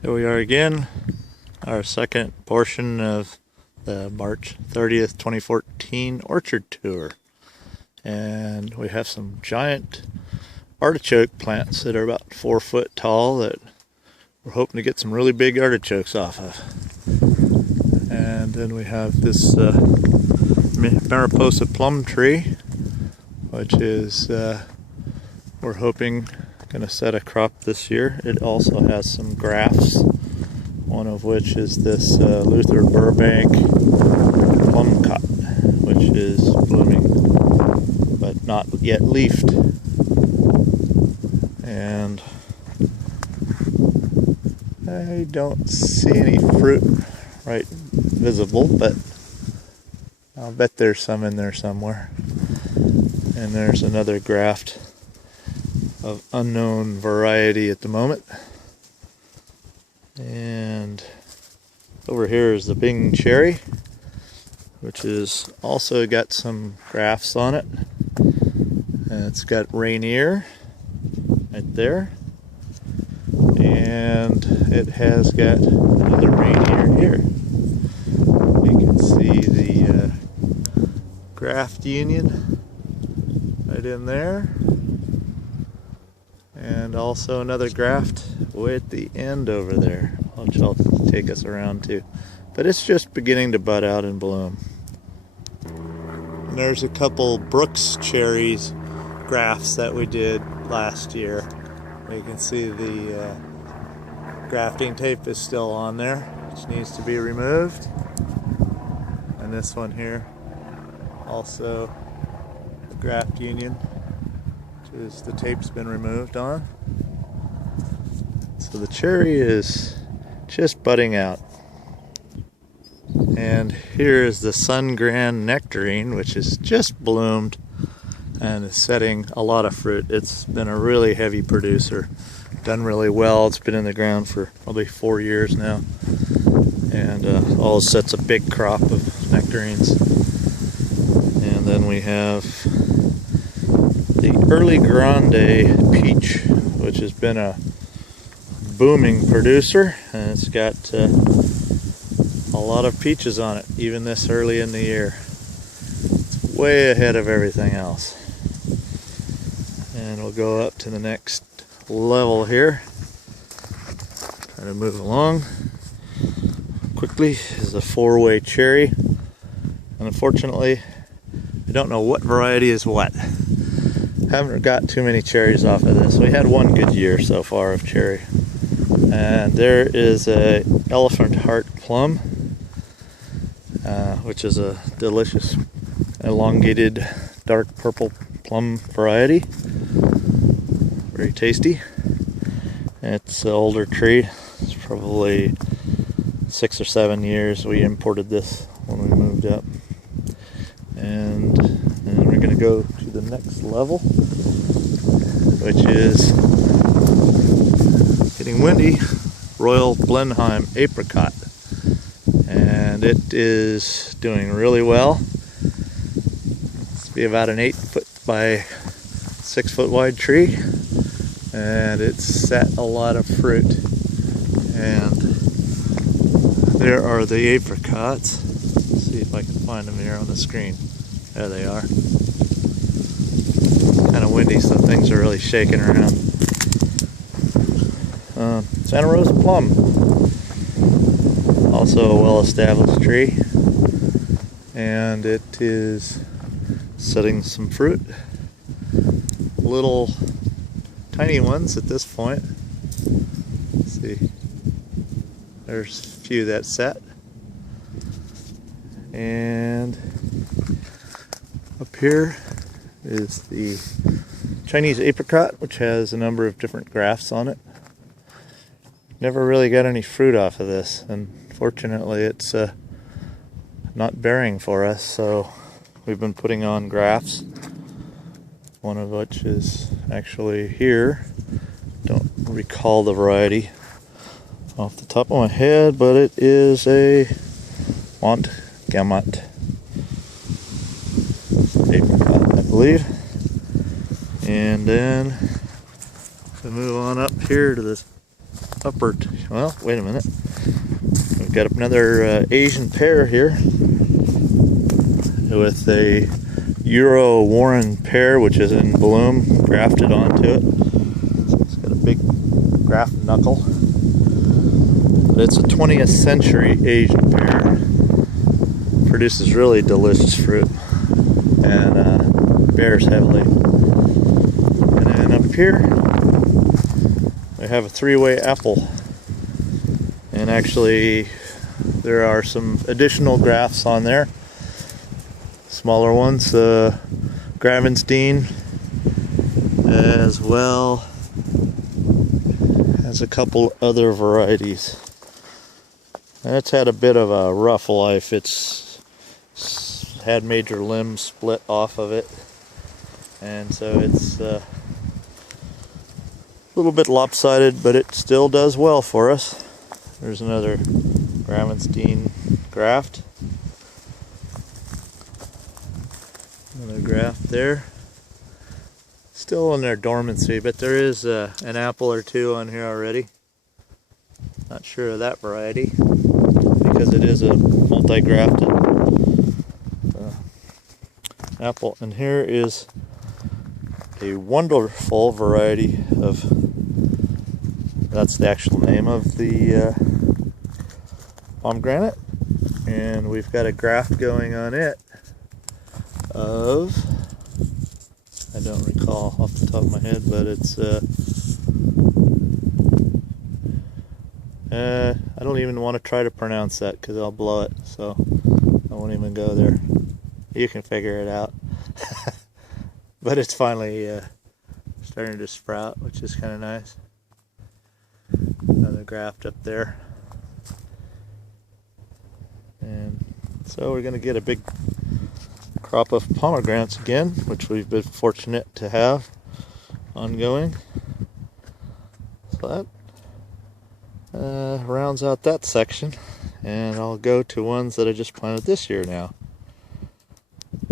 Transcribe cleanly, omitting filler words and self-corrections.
Here we are again, our second portion of the March 30th, 2014 orchard tour. And we have some giant artichoke plants that are about 4 foot tall that we're hoping to get some really big artichokes off of. And then we have this Mariposa plum tree, which is, we're hoping, going to set a crop this year. It also has some grafts, one of which is this Luther Burbank plum cotton, which is blooming but not yet leafed. And I don't see any fruit right visible, but I'll bet there's some in there somewhere. And there's another graft of unknown variety at the moment. And over here is the Bing cherry, which is also got some grafts on it. And it's got Rainier right there. And it has got another Rainier here. You can see the graft union right in there. And also another graft way at the end over there, which I'll take us around to. But it's just beginning to bud out and bloom. And there's a couple Brooks cherries grafts that we did last year. You can see the grafting tape is still on there, which needs to be removed. And this one here, also the graft union, is the tape's been removed on. So the cherry is just budding out. And here is the Sun Grand nectarine, which has just bloomed and is setting a lot of fruit. It's been a really heavy producer, done really well. It's been in the ground for probably 4 years now, and all sets a big crop of nectarines. And then we have the Early Grande peach, which has been a booming producer, and it's got a lot of peaches on it, even this early in the year. It's way ahead of everything else. And we'll go up to the next level here. Try to move along quickly. This is a 4-way cherry, and unfortunately I don't know what variety is what. Haven't got too many cherries off of this. We had one good year so far of cherry. And there is a elephant heart plum, which is a delicious elongated dark purple plum variety. Very tasty. It's an older tree. It's probably 6 or 7 years. We imported this when we moved up. And we're going to go to the next level, which is getting windy, Royal Blenheim apricot. And it is doing really well. It's be about an 8 foot by 6 foot wide tree, and it's set a lot of fruit. And there are the apricots. Let's see if I can find them here on the screen. There they are. Kind of windy, so things are really shaking around. Santa Rosa plum, also a well-established tree, and it is setting some fruit. Little tiny ones at this point. Let's see. There's a few that set. And up here is the Chinese apricot, which has a number of different grafts on it. Never really got any fruit off of this, and fortunately it's not bearing for us, so we've been putting on grafts, one of which is actually here. Don't recall the variety off the top of my head, but it is a Montgamot apricot, I believe. And then we move on up here to this upper, well, wait a minute. We've got another Asian pear here with a Euro Warren pear, which is in bloom, grafted onto it. It's got a big graft knuckle. But it's a 20th century Asian pear. Produces really delicious fruit and bears heavily. And then up here we have a three-way apple. And actually there are some additional grafts on there. Smaller ones, Gravenstein, as well as a couple other varieties. And it's had a bit of a rough life. It's had major limbs split off of it, and so it's a little bit lopsided, but it still does well for us. There's another Gravenstein graft. Another graft there. Still in their dormancy, but there is an apple or two on here already. Not sure of that variety because it is a multi-grafted apple. And here is a wonderful variety of, that's the actual name of the pomegranate, and we've got a graft going on it of, I don't recall off the top of my head, but it's I don't even want to try to pronounce that because I'll blow it, so I won't even go there. You can figure it out. But it's finally starting to sprout, which is kind of nice. Another graft up there. And so we're going to get a big crop of pomegranates again, which we've been fortunate to have ongoing. So that rounds out that section, and I'll go to ones that I just planted this year now.